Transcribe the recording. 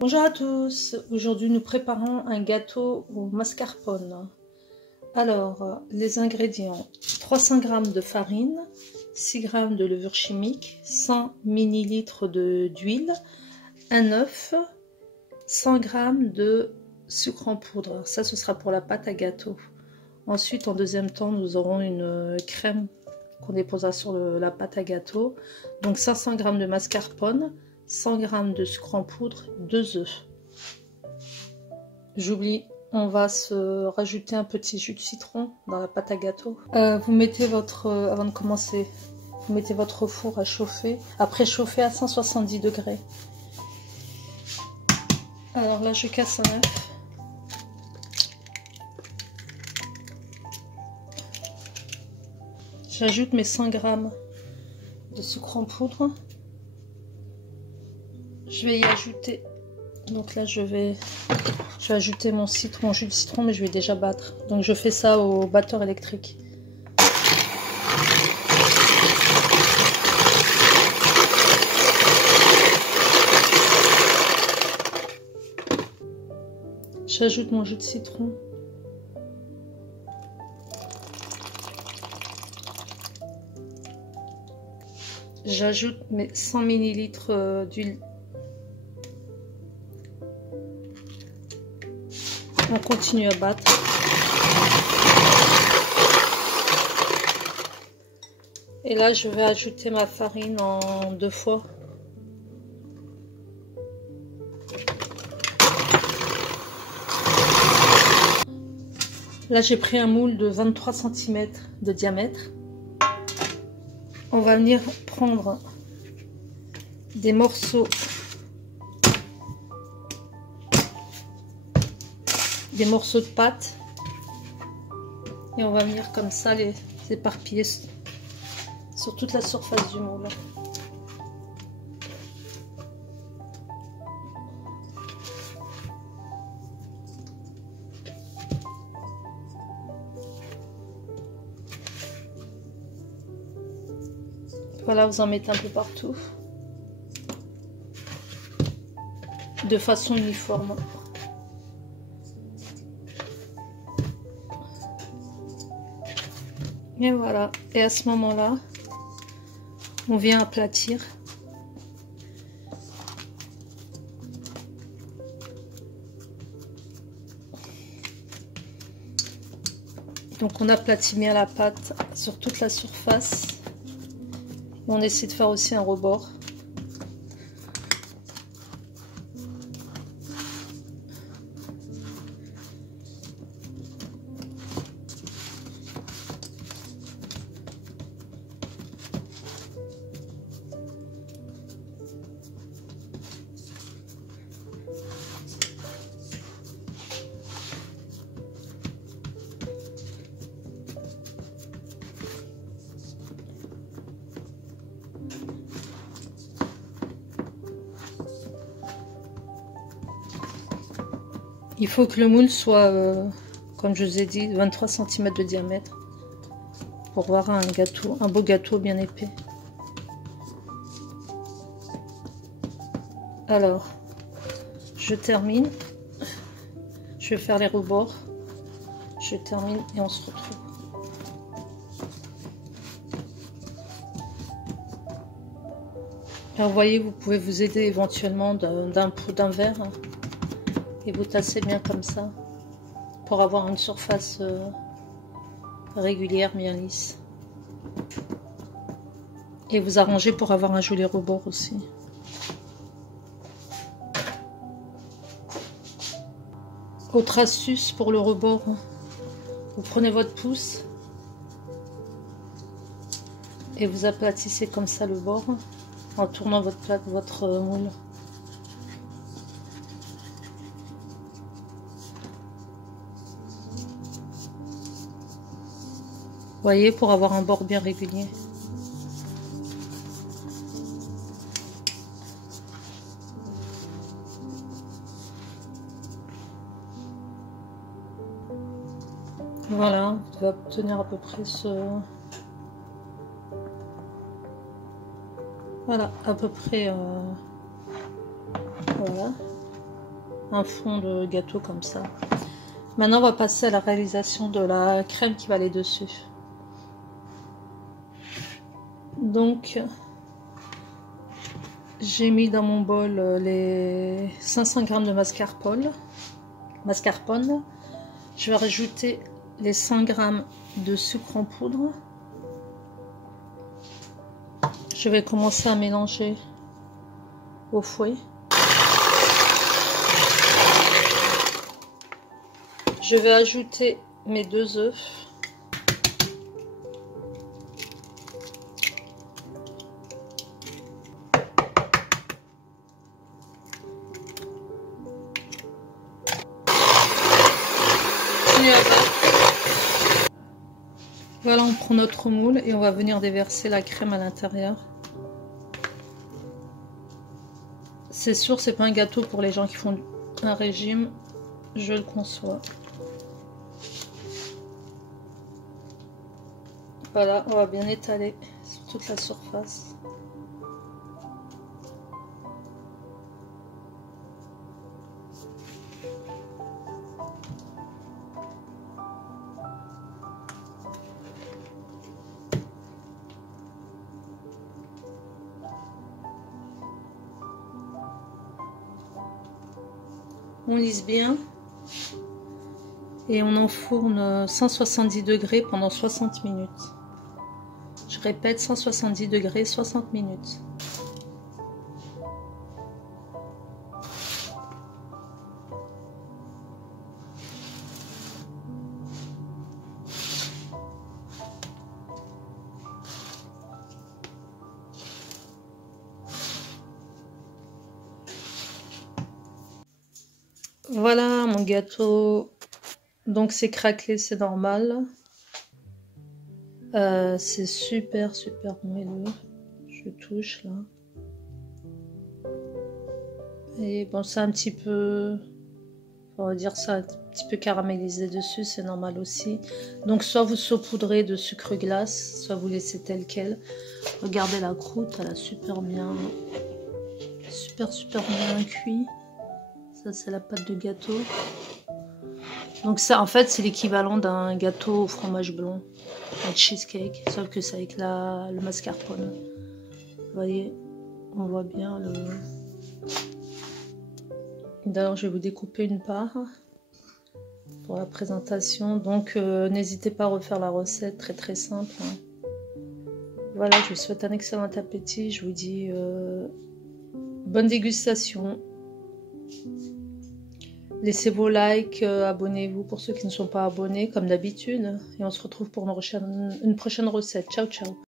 Bonjour à tous, aujourd'hui nous préparons un gâteau au mascarpone. Alors, les ingrédients, 300 g de farine, 6 g de levure chimique, 100 ml d'huile, un œuf, 100 g de sucre en poudre. Ça, ce sera pour la pâte à gâteau. Ensuite, en deuxième temps, nous aurons une crème qu'on déposera sur la pâte à gâteau. Donc 500 g de mascarpone, 100 g de sucre en poudre, 2 œufs. J'oublie, on va se rajouter un petit jus de citron dans la pâte à gâteau. Vous mettez avant de commencer, vous mettez votre four à chauffer, à préchauffer à 170 degrés. Alors là, je casse un œuf. J'ajoute mes 100 g de sucre en poudre. Je vais y ajouter, donc là je vais ajouter mon jus de citron, mais je vais déjà battre. Donc je fais ça au batteur électrique. J'ajoute mon jus de citron. J'ajoute mes 100 ml d'huile. On continue à battre. Et là, je vais ajouter ma farine en 2 fois. Là, j'ai pris un moule de 23 cm de diamètre. On va venir prendre des morceaux de pâte et on va venir comme ça les éparpiller sur toute la surface du moule. Voilà, vous en mettez un peu partout de façon uniforme. Et voilà, et à ce moment-là, on vient aplatir. Donc on aplatit bien la pâte sur toute la surface. Et on essaie de faire aussi un rebord. Il faut que le moule soit, comme je vous ai dit, 23 cm de diamètre pour avoir un beau gâteau bien épais. Alors, je termine. Je vais faire les rebords. Je termine et on se retrouve. Alors, vous voyez, vous pouvez vous aider éventuellement d'un verre. Et vous tassez bien comme ça pour avoir une surface régulière, bien lisse. Et vous arrangez pour avoir un joli rebord aussi. Autre astuce pour le rebord, vous prenez votre pouce et vous aplatissez comme ça le bord en tournant votre moule. Vous voyez, pour avoir un bord bien régulier. Voilà, vous devez obtenir à peu près ce... Voilà, à peu près... Voilà. un fond de gâteau comme ça. Maintenant, on va passer à la réalisation de la crème qui va aller dessus. Donc, j'ai mis dans mon bol les 500 g de mascarpone. Je vais rajouter les 100 g de sucre en poudre. Je vais commencer à mélanger au fouet. Je vais ajouter mes 2 œufs. Voilà, on prend notre moule et on va venir déverser la crème à l'intérieur. C'est sûr, c'est pas un gâteau pour les gens qui font un régime, je le conçois. Voilà, on va bien étaler sur toute la surface. On lisse bien et on enfourne 170 degrés pendant 60 minutes. Je répète, 170 degrés, 60 minutes. Voilà mon gâteau. Donc c'est craquelé, c'est normal. C'est super moelleux. Je touche là. Et bon, c'est un petit peu, on va dire ça, un petit peu caramélisé dessus, c'est normal aussi. Donc soit vous saupoudrez de sucre glace, soit vous laissez tel quel. Regardez la croûte, elle a super bien cuit. Ça c'est la pâte de gâteau. Donc ça en fait c'est l'équivalent d'un gâteau au fromage blanc, un cheesecake, sauf que c'est avec le mascarpone. Vous voyez, on voit bien le... D'ailleurs je vais vous découper une part pour la présentation. Donc n'hésitez pas à refaire la recette, très simple. Hein. Voilà, je vous souhaite un excellent appétit. Je vous dis bonne dégustation. Laissez vos likes, abonnez-vous pour ceux qui ne sont pas abonnés, comme d'habitude. Et on se retrouve pour une prochaine recette. Ciao, ciao.